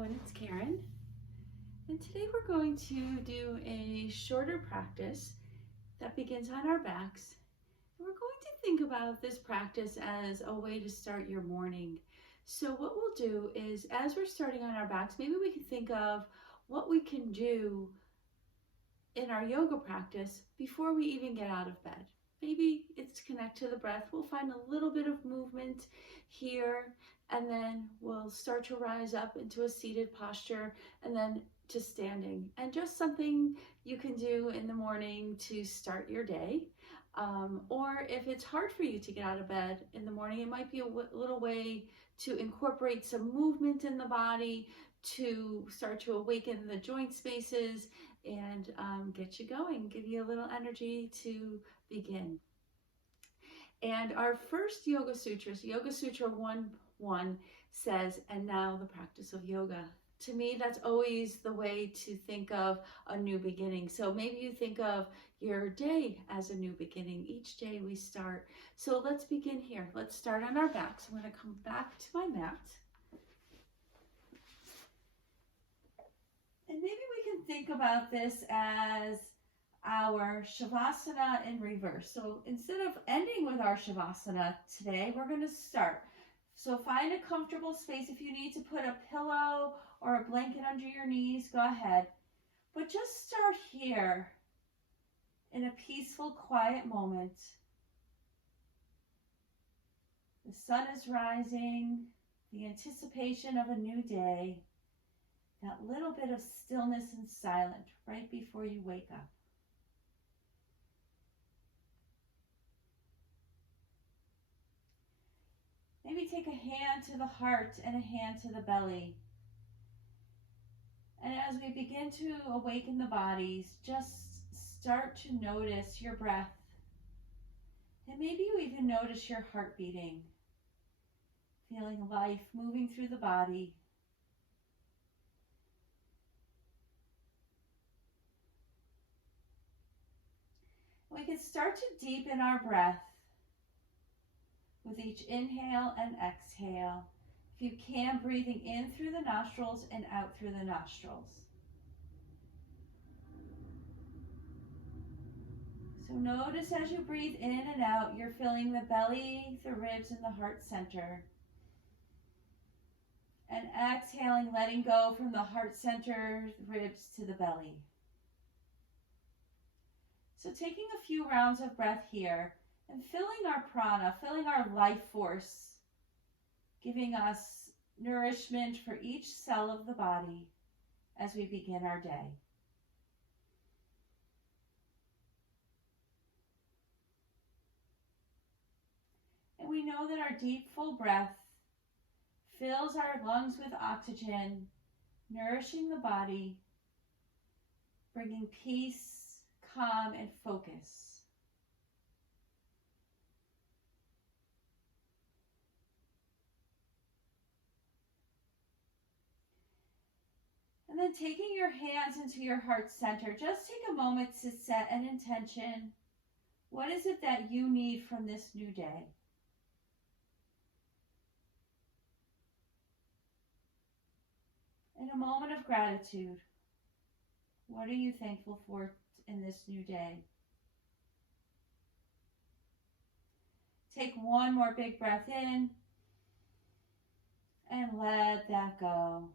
everyone, it's Karen, and today we're going to do a shorter practice that begins on our backs. And we're going to think about this practice as a way to start your morning. So what we'll do is, as we're starting on our backs, maybe we can think of what we can do in our yoga practice before we even get out of bed. Maybe it's connect to the breath. We'll find a little bit of movement here, and then we'll start to rise up into a seated posture and then to standing. And just something you can do in the morning to start your day. Or if it's hard for you to get out of bed in the morning, it might be a little way to incorporate some movement in the body to start to awaken the joint spaces and get you going, give you a little energy to begin. And our first Yoga Sutra, so Yoga Sutra 1.1 says, and now the practice of yoga. To me, that's always the way to think of a new beginning. So maybe you think of your day as a new beginning. Each day we start. So let's begin here. Let's start on our backs. I'm going to come back to my mat. And maybe we can think about this as our Shavasana in reverse. So instead of ending with our Shavasana today, we're going to start. So find a comfortable space. If you need to put a pillow or a blanket under your knees, go ahead. But just start here in a peaceful, quiet moment. The sun is rising, the anticipation of a new day, that little bit of stillness and silence right before you wake up. Maybe take a hand to the heart and a hand to the belly. And as we begin to awaken the bodies, just start to notice your breath. And maybe you even notice your heart beating, feeling life moving through the body. We can start to deepen our breath with each inhale and exhale. If you can, breathing in through the nostrils and out through the nostrils. So notice as you breathe in and out, you're filling the belly, the ribs, and the heart center. And exhaling, letting go from the heart center, ribs to the belly. So taking a few rounds of breath here and filling our prana, filling our life force, giving us nourishment for each cell of the body as we begin our day. And we know that our deep, full breath fills our lungs with oxygen, nourishing the body, bringing peace, calm, and focus. And then taking your hands into your heart center, just take a moment to set an intention. What is it that you need from this new day? In a moment of gratitude, what are you thankful for in this new day? Take one more big breath in and let that go.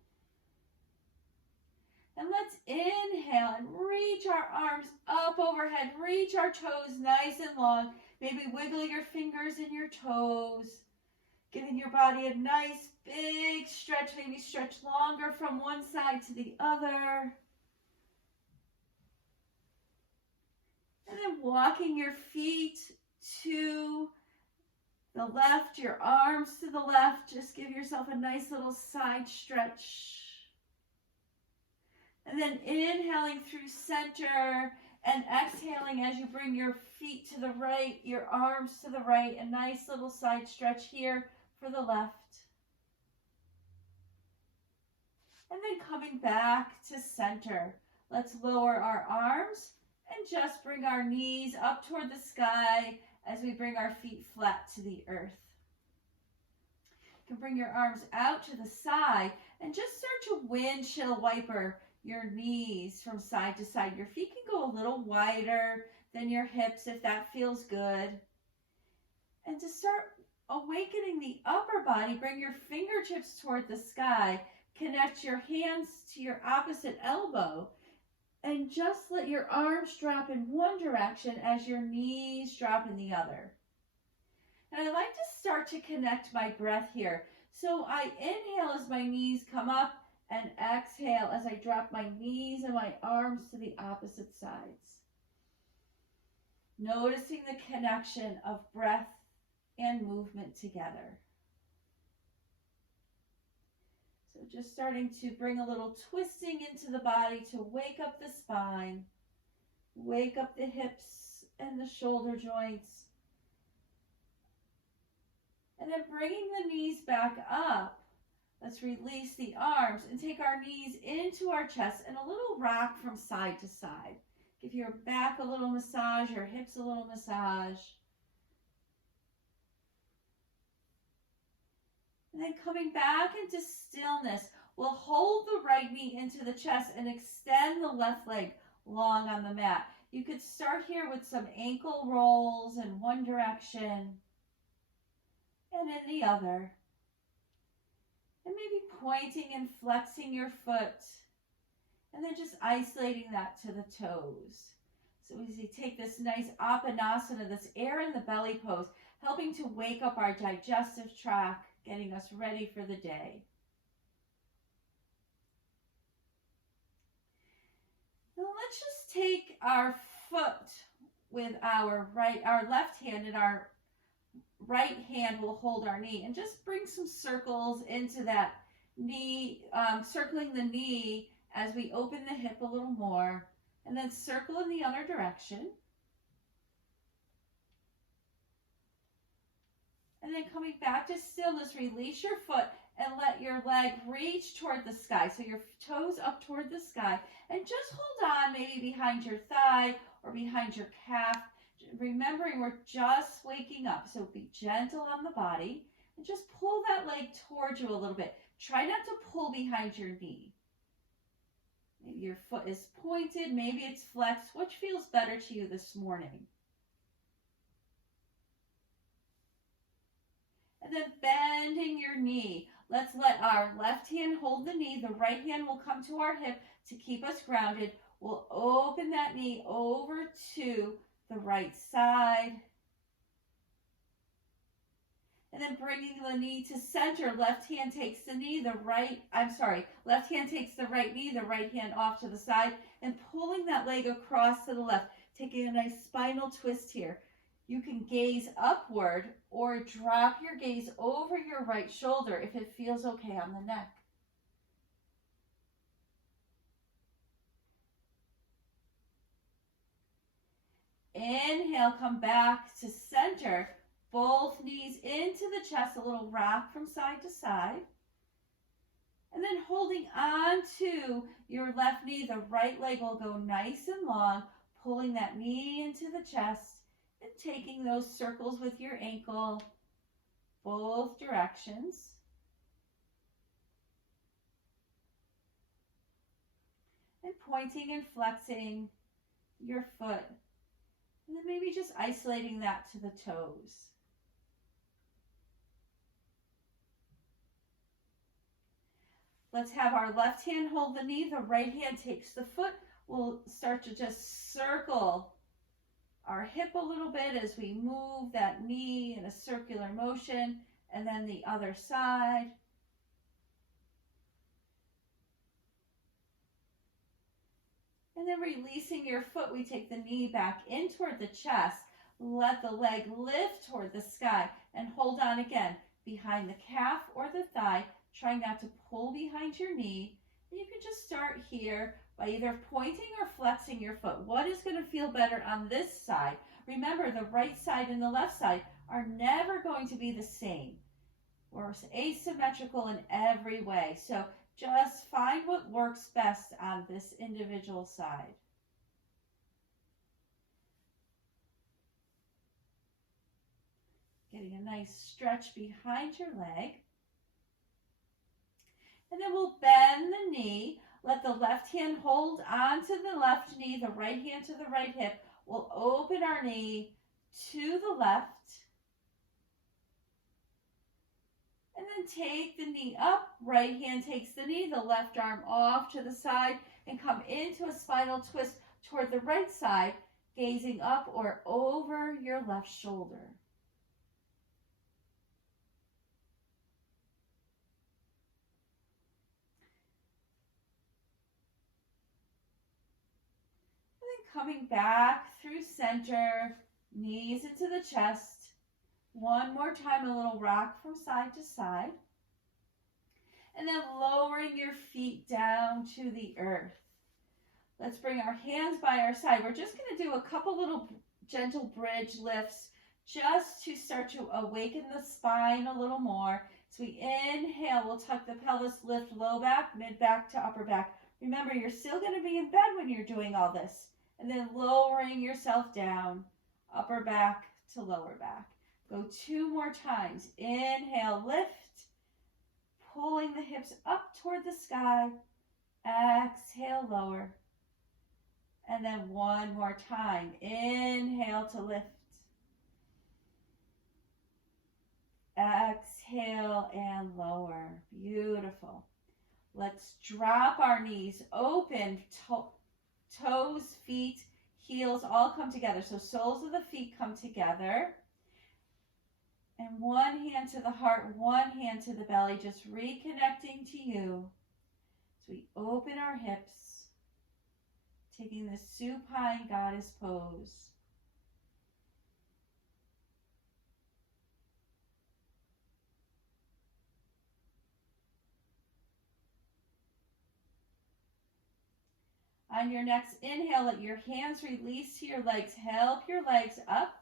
And let's inhale and reach our arms up overhead. Reach our toes nice and long. Maybe wiggle your fingers and your toes. Giving your body a nice big stretch. Maybe stretch longer from one side to the other. And then walking your feet to the left, your arms to the left. Just give yourself a nice little side stretch. And then inhaling through center and exhaling as you bring your feet to the right, your arms to the right. A nice little side stretch here for the left. And then coming back to center. Let's lower our arms and just bring our knees up toward the sky as we bring our feet flat to the earth. You can bring your arms out to the side and just start to windshield wiper your knees from side to side. Your feet can go a little wider than your hips if that feels good. And to start awakening the upper body, bring your fingertips toward the sky. Connect your hands to your opposite elbow. And just let your arms drop in one direction as your knees drop in the other. And I like to start to connect my breath here. So I inhale as my knees come up and exhale as I drop my knees and my arms to the opposite sides. Noticing the connection of breath and movement together. So just starting to bring a little twisting into the body to wake up the spine, wake up the hips and the shoulder joints. And then bringing the knees back up, let's release the arms and take our knees into our chest and a little rock from side to side. Give your back a little massage, your hips a little massage. And then coming back into stillness, we'll hold the right knee into the chest and extend the left leg long on the mat. You could start here with some ankle rolls in one direction and in the other. And maybe pointing and flexing your foot. And then just isolating that to the toes. So as you take this nice apanasana, this air in the belly pose, helping to wake up our digestive tract, getting us ready for the day. Now let's just take our foot with our left hand, and our right hand will hold our knee, and just bring some circles into that knee, circling the knee as we open the hip a little more, and then circle in the other direction. And then coming back to stillness, release your foot and let your leg reach toward the sky. So your toes up toward the sky, and just hold on maybe behind your thigh or behind your calf. Remembering we're just waking up, so be gentle on the body and just pull that leg towards you a little bit. Try not to pull behind your knee. Maybe your foot is pointed, maybe it's flexed. Which feels better to you this morning? And then bending your knee. Let's let our left hand hold the knee. The right hand will come to our hip to keep us grounded. We'll open that knee over to the right side. And then bringing the knee to center. Left hand takes the knee, left hand takes the right knee, the right hand off to the side, and pulling that leg across to the left. Taking a nice spinal twist here. You can gaze upward or drop your gaze over your right shoulder if it feels okay on the neck. Inhale, come back to center. Both knees into the chest, a little rock from side to side. And then holding on to your left knee, the right leg will go nice and long, pulling that knee into the chest and taking those circles with your ankle, both directions. And pointing and flexing your foot. And then maybe just isolating that to the toes. Let's have our left hand hold the knee, the right hand takes the foot. We'll start to just circle our hip a little bit as we move that knee in a circular motion, and then the other side. And then releasing your foot, we take the knee back in toward the chest. Let the leg lift toward the sky and hold on again behind the calf or the thigh. Try not to pull behind your knee. And you can just start here by either pointing or flexing your foot. What is going to feel better on this side? Remember, the right side and the left side are never going to be the same. We're asymmetrical in every way. So just find what works best on this individual side. Getting a nice stretch behind your leg. And then we'll bend the knee. Let the left hand hold onto the left knee, the right hand to the right hip. We'll open our knee to the left. And then take the knee up. Right hand takes the knee, the left arm off to the side, and come into a spinal twist toward the right side, gazing up or over your left shoulder. Coming back through center, knees into the chest. One more time, a little rock from side to side. And then lowering your feet down to the earth. Let's bring our hands by our side. We're just going to do a couple little gentle bridge lifts just to start to awaken the spine a little more. So we inhale, we'll tuck the pelvis, lift low back, mid back to upper back. Remember, you're still going to be in bed when you're doing all this. And then lowering yourself down, upper back to lower back. Go 2 more times. Inhale, lift, pulling the hips up toward the sky. Exhale, lower. And then 1 more time. Inhale to lift. Exhale and lower. Beautiful. Let's drop our knees open. Toes, feet, heels all come together. So soles of the feet come together. And one hand to the heart, one hand to the belly, just reconnecting to you. So we open our hips, taking the supine goddess pose. On your next inhale, let your hands release to your legs. Help your legs up,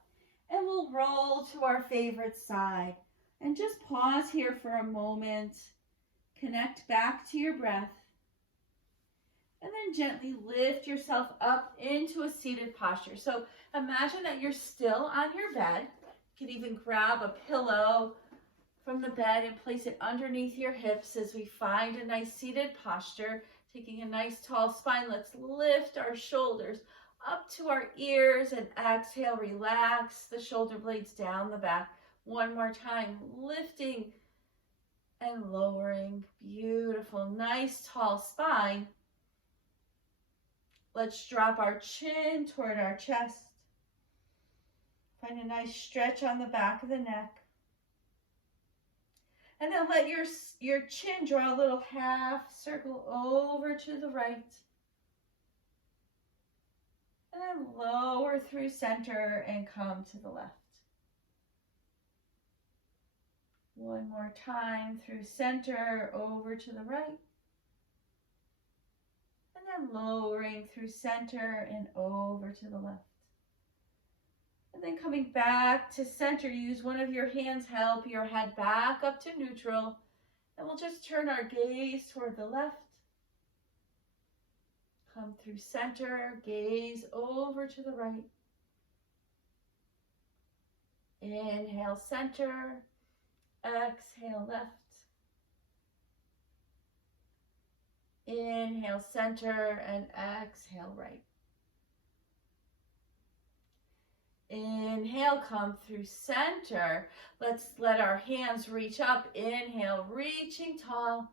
and we'll roll to our favorite side. And just pause here for a moment. Connect back to your breath. And then gently lift yourself up into a seated posture. So imagine that you're still on your bed. You can even grab a pillow from the bed and place it underneath your hips as we find a nice seated posture. Taking a nice tall spine, let's lift our shoulders up to our ears and exhale, relax the shoulder blades down the back. 1 more time, lifting and lowering. Beautiful, nice tall spine. Let's drop our chin toward our chest. Find a nice stretch on the back of the neck. And then let your chin draw a little half circle over to the right. And then lower through center and come to the left. 1 more time through center, over to the right. And then lowering through center and over to the left. And then coming back to center, use one of your hands, help your head back up to neutral. And we'll just turn our gaze toward the left. Come through center, gaze over to the right. Inhale, center. Exhale, left. Inhale, center, and exhale, right. Inhale, come through center. Let's let our hands reach up. Inhale, reaching tall.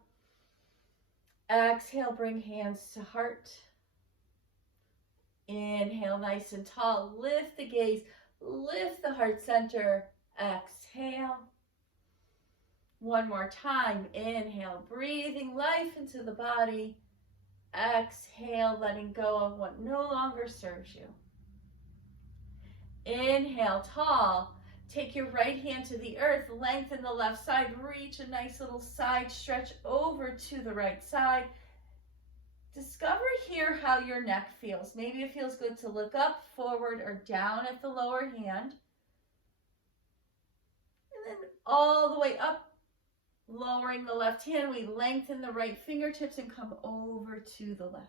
Exhale, bring hands to heart. Inhale, nice and tall. Lift the gaze, lift the heart center. Exhale. 1 more time. Inhale, breathing life into the body. Exhale, letting go of what no longer serves you. Inhale, tall. Take your right hand to the earth, lengthen the left side, reach a nice little side stretch over to the right side. Discover here how your neck feels. Maybe it feels good to look up, forward, or down at the lower hand. And then all the way up, lowering the left hand, we lengthen the right fingertips and come over to the left.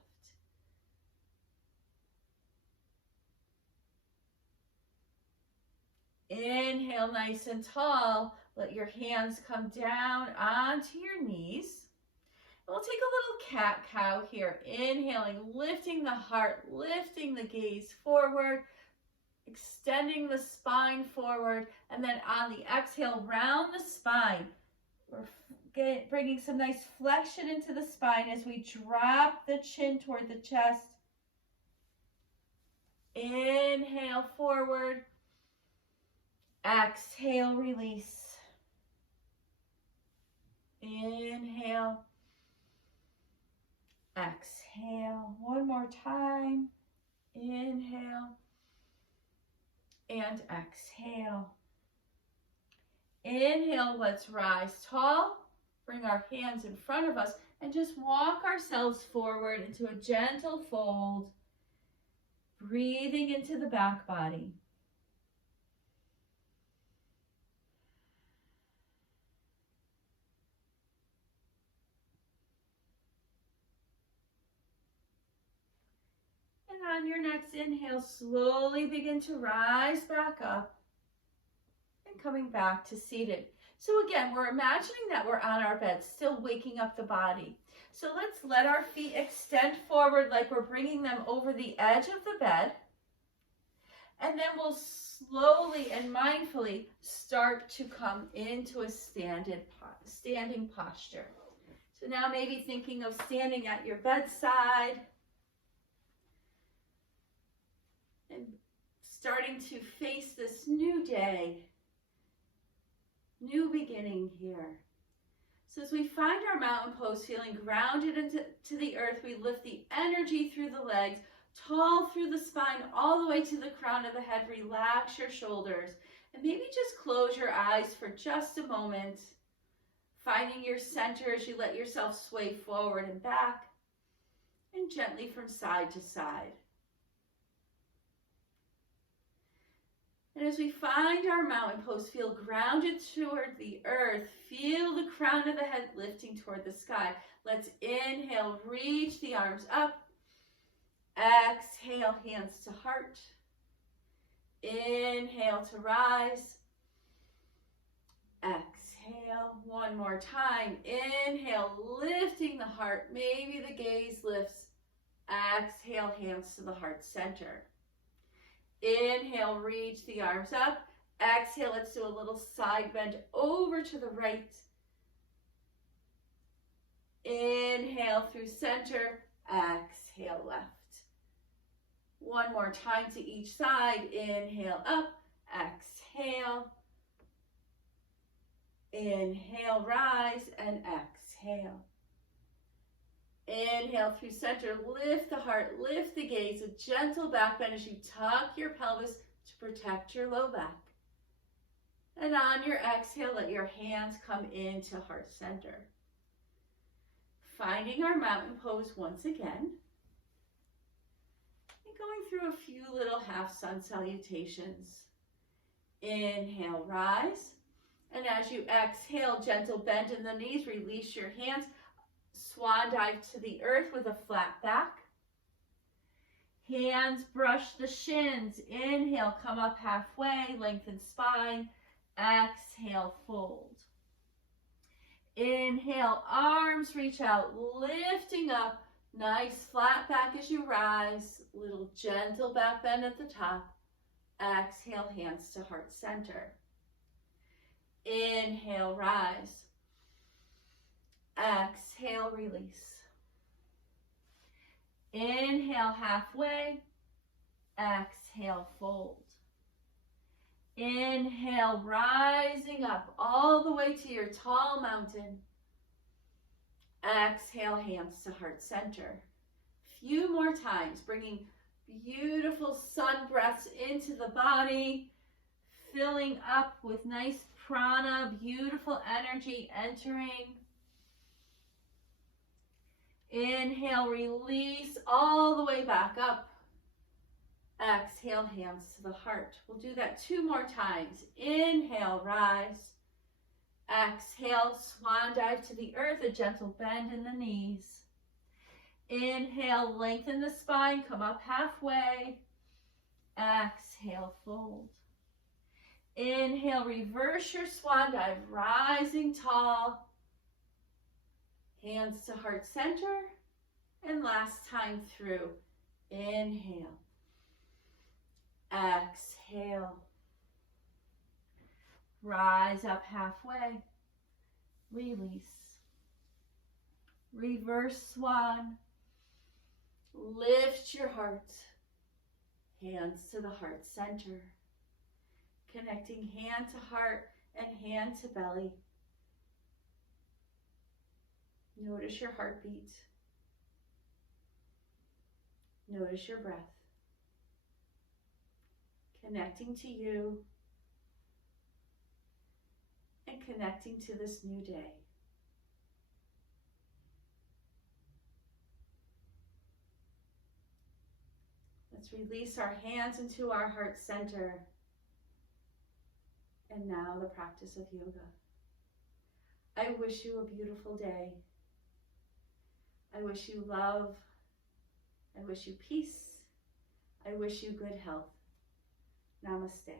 Inhale, nice and tall. Let your hands come down onto your knees. We'll take a little cat-cow here. Inhaling, lifting the heart, lifting the gaze forward, extending the spine forward, and then on the exhale, round the spine. We're bringing some nice flexion into the spine as we drop the chin toward the chest. Inhale, forward. Exhale, release. Inhale. Exhale. One more time. Inhale. And exhale. Inhale, let's rise tall. Bring our hands in front of us and just walk ourselves forward into a gentle fold. Breathing into the back body. And on your next inhale, slowly begin to rise back up and coming back to seated. So again, we're imagining that we're on our bed, still waking up the body. So let's let our feet extend forward like we're bringing them over the edge of the bed. And then we'll slowly and mindfully start to come into a standing posture. So now maybe thinking of standing at your bedside and starting to face this new day, new beginning here. So as we find our mountain pose, feeling grounded into the earth, we lift the energy through the legs, tall through the spine, all the way to the crown of the head. Relax your shoulders and maybe just close your eyes for just a moment, finding your center as you let yourself sway forward and back and gently from side to side. And as we find our mountain pose, feel grounded toward the earth. Feel the crown of the head lifting toward the sky. Let's inhale, reach the arms up. Exhale, hands to heart. Inhale to rise. Exhale, one more time. Inhale, lifting the heart. Maybe the gaze lifts. Exhale, hands to the heart center. Inhale, reach the arms up. Exhale, let's do a little side bend over to the right. Inhale through center. Exhale, left. One more time to each side. Inhale up. Exhale. Inhale, rise, and exhale. Inhale through center, lift the heart, lift the gaze, a gentle back bend as you tuck your pelvis to protect your low back. And on your exhale, let your hands come into heart center. Finding our mountain pose once again. And going through a few little half sun salutations. Inhale, rise. And as you exhale, gentle bend in the knees, release your hands. Swan dive to the earth with a flat back. Hands brush the shins. Inhale, come up halfway, lengthen spine. Exhale, fold. Inhale, arms reach out, lifting up. Nice flat back as you rise. Little gentle back bend at the top. Exhale, hands to heart center. Inhale, rise. Exhale, release. Inhale, halfway. Exhale, fold. Inhale, rising up all the way to your tall mountain. Exhale, hands to heart center. Few more times, bringing beautiful sun breaths into the body, filling up with nice prana, beautiful energy entering. Inhale, release all the way back up. Exhale, hands to the heart. We'll do that 2 more times. Inhale, rise. Exhale, swan dive to the earth, a gentle bend in the knees. Inhale, lengthen the spine, come up halfway. Exhale, fold. Inhale, reverse your swan dive, rising tall. Hands to heart center. And last time through. Inhale. Exhale. Rise up halfway. Release. Reverse swan. Lift your heart. Hands to the heart center. Connecting hand to heart and hand to belly. Notice your heartbeat. Notice your breath. Connecting to you and connecting to this new day. Let's release our hands into our heart center. And now the practice of yoga. I wish you a beautiful day. I wish you love. I wish you peace. I wish you good health. Namaste.